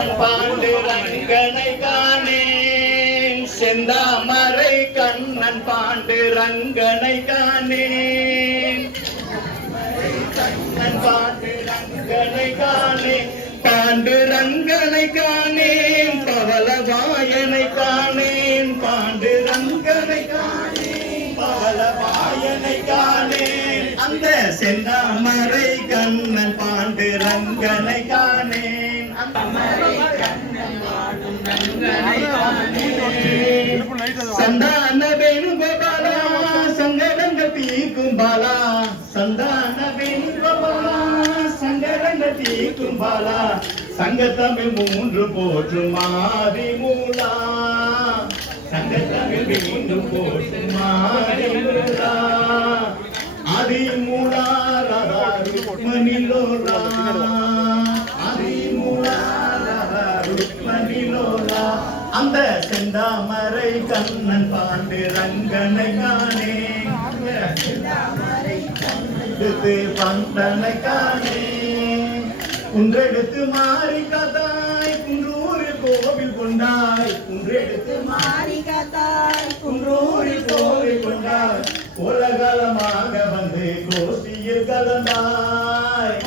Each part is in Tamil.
பாண்டுரங்கனை காணேன் செந்தாமரை கண்ணன் பாண்டுரங்கனை காணேன் கண்ணன் பாண்டுரங்கனை காணேன் பாண்டுரங்கனை காணேன் பவளவாயனை காணேன் பாண்டுரங்கனை காணேன் பவளவாயனை காணேன் அந்த செந்தாமரை கண்ணன் பாண்டுரங்கனை காணேன் சந்தான வேணுகோபாலா சங்கடங்கள் தீர்க்கும் பாலா சந்தான வேணுகோபாலா சங்கடங்கள் தீர்க்கும் பாலா சங்கத்தமிழ் மூன்று போற்றும் மாறி மூலா சங்கத்தமிழ் மீண்டும் போற்றும் மாறி மூலா ஆதி மூலா ராதா ருக்மணிலோலா அந்த செந்தாமரை கண்ணன் பாண்டுரங்கனை காணே பந்தனை காணே குன்றெடுத்து மாறி கதாய் குன்றூரில் கோவில் கொண்டாய் குன்றெடுத்து மாறி கதாய் குன்றூரில் கோவில் கொண்டாய் உலகலமாக வந்து கோஷ்டியில் கலந்தாய்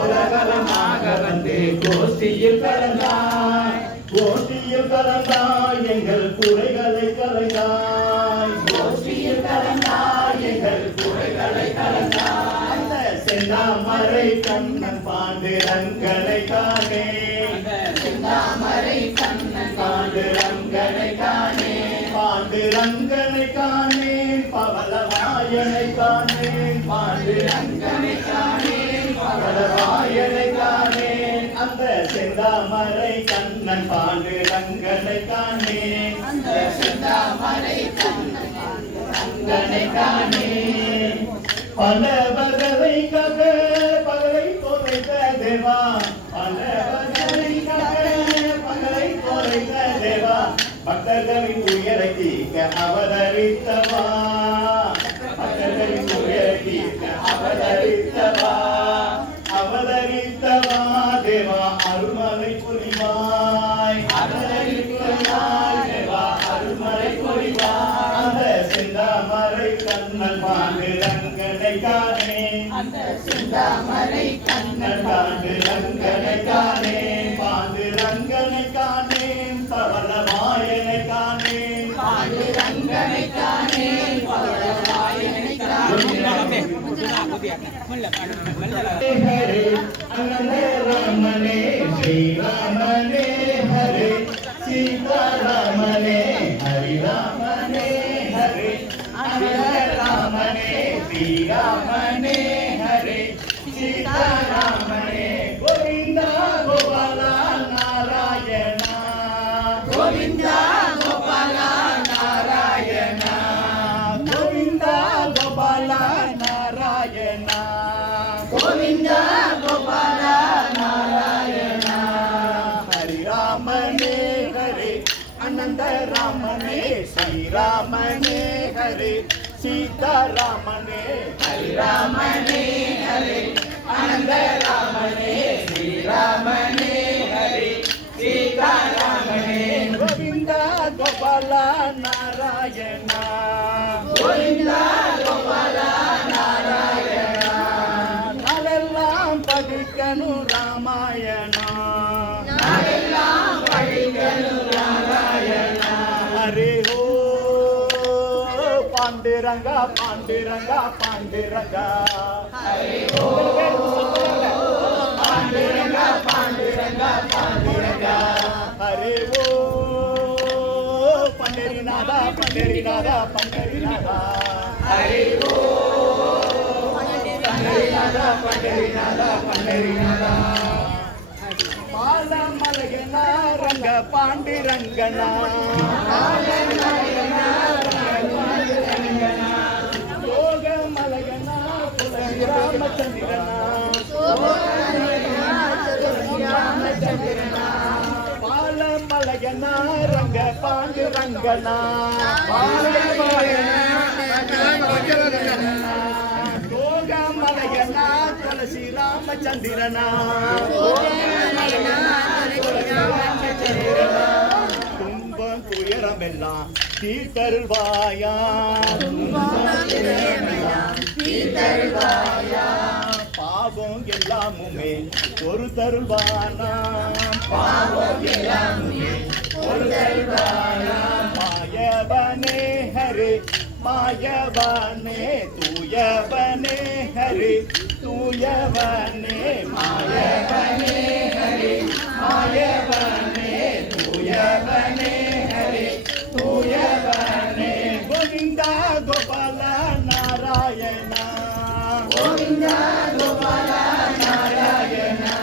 உலகலமாக வந்து கோஷ்டியில் கலந்தாய் கோஷ்டியில் கலந்தாய் எங்கள் குறைகளை கலைந்தாய் கோஷ்டியில் கலந்தாய் எங்கள் குறைகளை கலைந்தாய் அந்த செந்தாமரை கண்ணன் பாண்டுரங்கனை காணே செந்தாமரை கண்ணன் பாண்டுரங்கனை காணே பாண்டுரங்கனை காணே பவளவாயனை காணே பாண்டுரங்கனை காணே பவளவாயனை காணே அந்த செந்தாமரை கண்ணன் பாண்டுரங்கனை காணே அந்த செந்தாமரை கண்ணன் பாண்டுரங்கனை காணே பலவர்களை கக பகலை தொலைத்த தேவா பலவர்களை கக பகலை தொலைத்த தேவா பக்தர்களின் உயரை தீர்க்க அவதரித்தவா பக்தர்களின் உயரை தீர்க்க அவதரித்தவா அவதரித்தவா தேவா அருள்மலை பொழிவாய் அவதரித்தவாய் தேவா அருள்மலை பொழிவாய் அந்த செந்தாமரை கண்ணன் பாண்டுரங்கனை காணே அந்த செந்தாமரை கண்ணன் பாண்டுரங்கனை காணே பாண்டுரங்கனை காணே பவளவாயனை காணே பாண்டுரங்கனை காணே பவளவாயனை காணே ஹரே அனந்த ராமனே ஸ்ரீராமனே ஹரே சீதாராமனே ஹரிராமனே ஹரே அனந்த ராமனே ஸ்ரீராமனே ஹரே சீதாராமனே கோவிந்தா கோபாலா நாராயணா கோவிந்தா கோபாலா நாராயணா கோவிந்தா கோபாலா நாராயணா கோவிந்தா கோபாலா நாராயணா ஹரிராமனே ஹரே அனந்த ராமனே ஸ்ரீராமனே ஹரே சீதாராமனே ஹரிராமனே ஹரே அனந்த ராமனே ஸ்ரீராமனே ஹரே சீதாராமனே கோவிந்தா கோபாலா நாராயணா கோவிந்தா கோபாலா நாராயணா நாளெல்லாம் படிக்கணும் ராமாயணா நாளெல்லாம் படிக்கணும் ராமாயணா ஹரே ஓ பாண்டுரங்கா பாண்டுரங்கா பாண்டுரங்கா ஹரே ஓ பாண்டுரங்கா பாண்டுரங்கா பாண்டுரங்கா ஹரே ஓ பண்டரிநாதா பண்டரிநாதா பண்டரிநாதா ஹரே ஓ பண்டரிநாதா பண்டரிநாதா பண்டரிநாதா பாலமலையனா ரங்க பாண்டுரங்கனா பாலமலையனா யோகமலையனா ராமச்சந்திரனா பாலமலையனா ரங்க பாண்டுரங்கனா யோகமலையனா துளசி ராமச்சந்திரனா துன்பம் துயரமெல்லாம் தீர்த்தருள்வாயா பாவம் எல்லாமுமே ஒரு தருள்வானா மாயவனே ஹரே மாயவனே தூயவனே ஹரே தூயவனே மாயவனே ஹரே மாயவனே தூயவனே ஹரே தூயவனே கோவிந்தா கோபால நாராயணா கோவிந்தா கோபால நாராயணா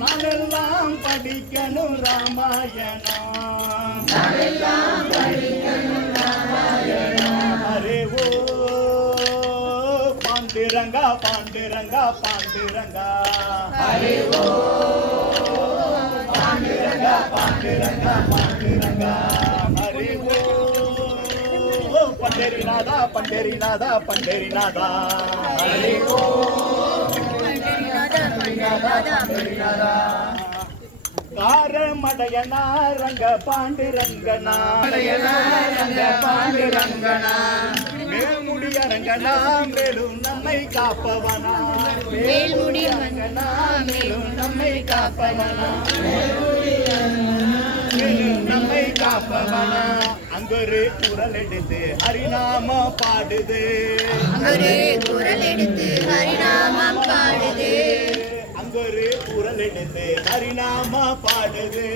நாளெல்லாம் படிக்கணும் ராமாயணா நாளெல்லாம் படிக்கணும் ராமாயணா ஹரே ஓ பாண்டுரங்கா பாண்டுரங்கா பாண்டுரங்கா ஹரே ஓ பாண்டுரங்கா பாண்டுரங்கா பாண்டுரங்கா ஹரே ஓ பண்டரிநாதா பண்டரிநாதா பண்டரிநாதா ஹரே ஓ பண்டரிநாதா காரமடையனா ரங்க பாண்டுரங்கனா ரங்க பாண்டுரங்கனா மேல்முடி அரங்கனா மேலும் நம்மை காப்பவனா மேல்முடி அரங்கனா மேலும் நம்மை காப்பவனா மேலும் நம்மை காப்பவனா அங்கொரு குரல் எடுத்து ஹரிநாம பாடுது அங்கொரு குரல் எடுத்து ஹரிநாமம் பாடுது அங்கொரு குரல் எடுத்து ஹரிநாம பாடுது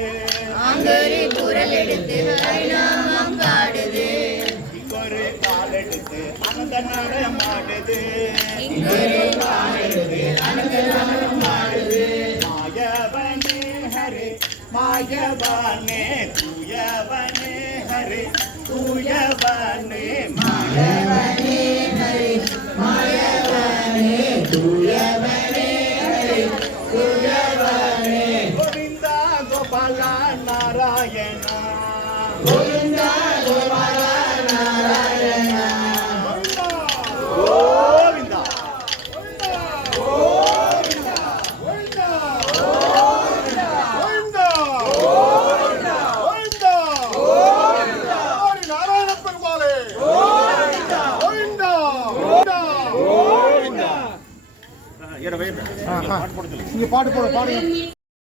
அங்கொரு குரல் எடுத்து ஹரிநாமம் பாடுது இங்கொரு கால் எடுத்து அனந்த நடமாடுது இங்கொரு கால் எடுத்து அனந்த நடமாடுது மாயவனே ஹரே மாயவனே தூயவனே ஹரே தூயவனே மாயவனே ஹரே மாயவனே தூயவனே ஹரே தூயவனே கோவிந்தா கோபால நாராயணா கோவிந்தா கோபால நாராயணா கோவிந்தா கோவிந்தா கோவிந்தா கோவிந்தா கோவிந்தா கோவிந்தா கோவிந்தா நாராயண பெருமாளே கோவிந்தா கோவிந்தா கோவிந்தா கோவிந்தா பாட்டு போடுங்க.